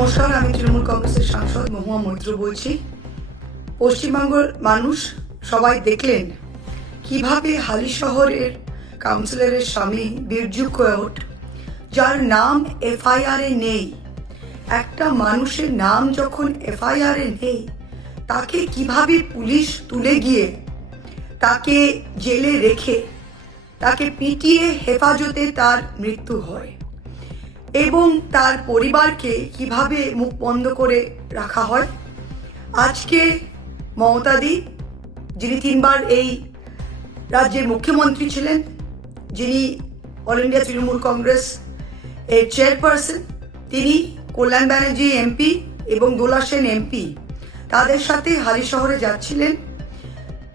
নমস্কার, আমি তৃণমূল কংগ্রেসের সাংসদ মহুয়া মৈত্র বলছি। পশ্চিমবঙ্গের মানুষ সবাই দেখলেন কিভাবে হালিশহরের কাউন্সিলরের স্বামী বিরজু কোয়েট, যার নাম এফআইআর এ নেই, একটা মানুষের নাম যখন এফআইআর এ নেই, তাকে কিভাবে পুলিশ তুলে গিয়ে তাকে জেলে রেখে তাকে পিটিয়ে হেফাজতে তার মৃত্যু হয় এবং তার পরিবারকে কিভাবে মুখ বন্ধ করে রাখা হয়। আজকে মমতাদি, যিনি 3বার এই রাজ্যের মুখ্যমন্ত্রী ছিলেন, যিনি অল ইন্ডিয়া তৃণমূল কংগ্রেস এর চেয়ারপারসন, তিনি কল্যাণ ব্যানার্জি এমপি এবং দোলা সেন এমপি, তাদের সাথে হালিশহরে যাচ্ছিলেন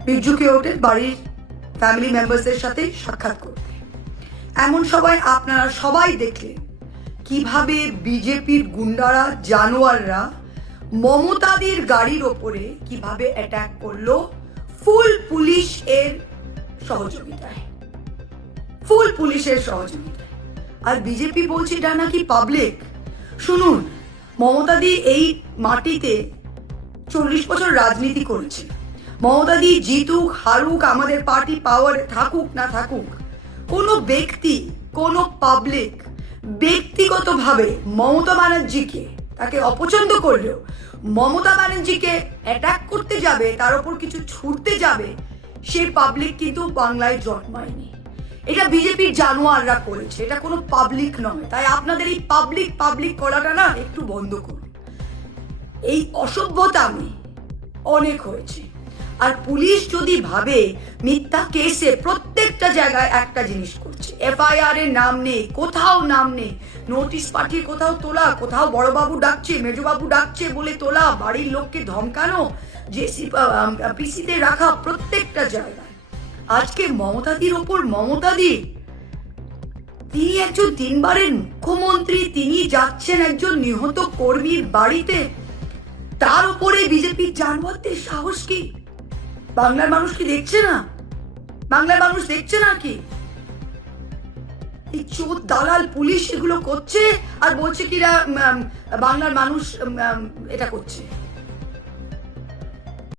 বিরজু কোয়েটের বাড়ির ফ্যামিলি মেম্বার্সদের সাথে সাক্ষাৎ করতে। এমন সবাই আপনারা সবাই দেখলেন কিভাবে বিজেপির গুন্ডারা, জানোয়াররা মমতাদির গাড়ির ওপরে কিভাবে অ্যাটাক করলো ফুল পুলিশ এর সহযোগিতায়, ফুল পুলিশের সহযোগিতায়। আর বিজেপি বলছে এটা নাকি পাবলিক। শুনুন, মমতাদি এই মাটিতে 40 বছর রাজনীতি করেছে। মমতাদি জিতুক হারুক, আমাদের পার্টি পাওয়ারে থাকুক না থাকুক, কোনো ব্যক্তি, কোনো পাবলিক ব্যক্তিগতভাবে মমতা ব্যানার্জিকে, তাকে অপছন্দ করলেও মমতা ব্যানার্জিকে অ্যাটাক করতে যাবে, তার উপর কিছু ছুটতে যাবে, সে পাবলিক কিন্তু বাংলায় জন্মায়নি। এটা বিজেপির জানোয়াররা করেছে, এটা কোনো পাবলিক নয়। তাই আপনাদের এই পাবলিক পাবলিক করাটা না একটু বন্ধ করুন। এই অসভ্যতামি অনেক হয়েছে। আর পুলিশ যদি ভাবে মিথ্যা কেসে প্রত্যেকটা জায়গায় একটা জিনিস করছে, এফআইআর এর নাম নেই, কোথাও নাম নেই, নোটিশ পাঠিয়ে কোথাও তোলা, কোথাও বড়বাবু ডাকছে, মেজবাবু ডাকছে বলে তোলা, বাড়ির লোককে ধমকানো, পিসিতে রাখা, প্রত্যেকটা জায়গায়। আজকে মমতাদির ওপর মমতাদি, তিনি একজন 3বারের মুখ্যমন্ত্রী, তিনি যাচ্ছেন একজন নিহত কর্মীর বাড়িতে, তার উপরে বিজেপির জানোয়ারদের সাহস কি? বাংলার মানুষ কি দেখছে না? বাংলার মানুষ দেখছে না কি এই চোর দালাল পুলিশ এগুলো করছে আর বলছে কিরা বাংলার মানুষ এটা করছে?